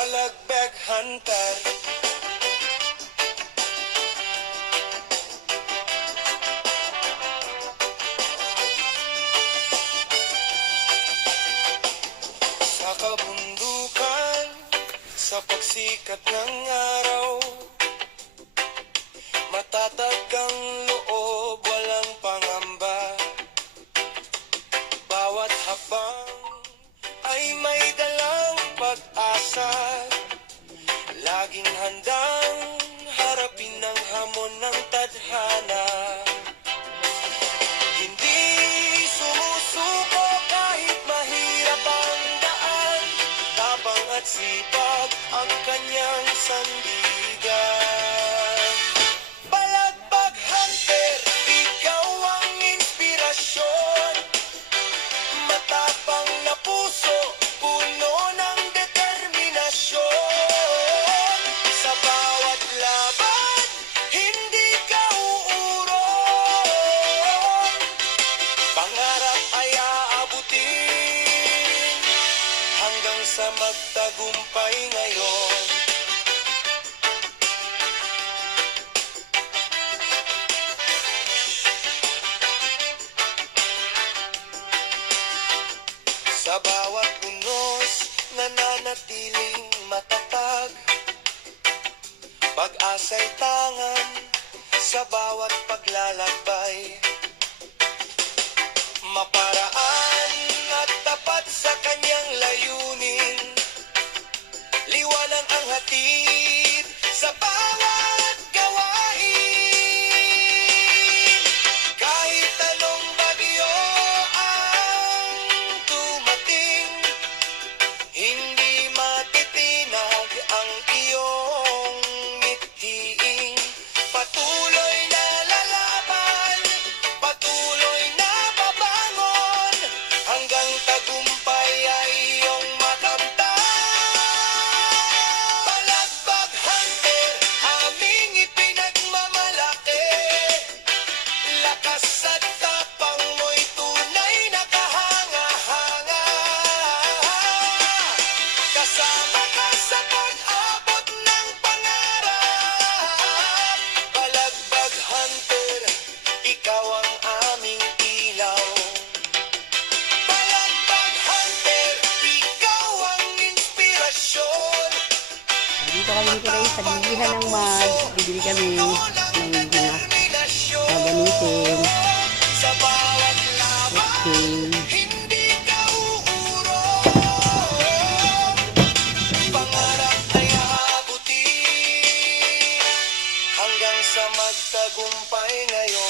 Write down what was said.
Balagbag Hunter. Sa kabundukan, sa pagsikat ng araw, matatag ang loob, walang pangamba. Bawat habang ay may dalang pag-asa, laging handang harapin ang hamon ng tadhana. Hindi sumusuko kahit mahirap ang daan, tapang at sipag ang kanyang sandigan. Balagbag Hunter, ikaw ang inspirasyon, matapang na puso, puno ng determinasyon. Sa bawat laban, hindi ka uurong, pangarap ay aabutin, hanggang sa magtagumpay ngayon. Sa bawat unos, nananatiling matatag, pag-asa'y tangan sa bawat paglalakbay. Maparaan at tapat sa kanyang layunin, liwanag ang hatid sa bawat gawain. Kahit anong bagyo ang dumating, hindi matitinag ang iyong mithiin. Patuloy na lalaban, patuloy na babangon, hanggang tagumpay ay iyong makamtan. Balagbag Hunter, aming ipinagmamalaki, lakas at tapang mo'y tunay na kahanga-hanga. Kasama ka sa pag-abot ng pangarap. Balagbag Hunter, ikaw ang aming ilaw. Balagbag Hunter, ikaw ang inspirasyon. Dito kami ni Kuray sa bilihan ng mag. Bibili kami ng mga gagamitin. Sa bawat laban, Okay. hindi ka uurong, pangarap ay aabutin, hanggang sa magtagumpay ngayon.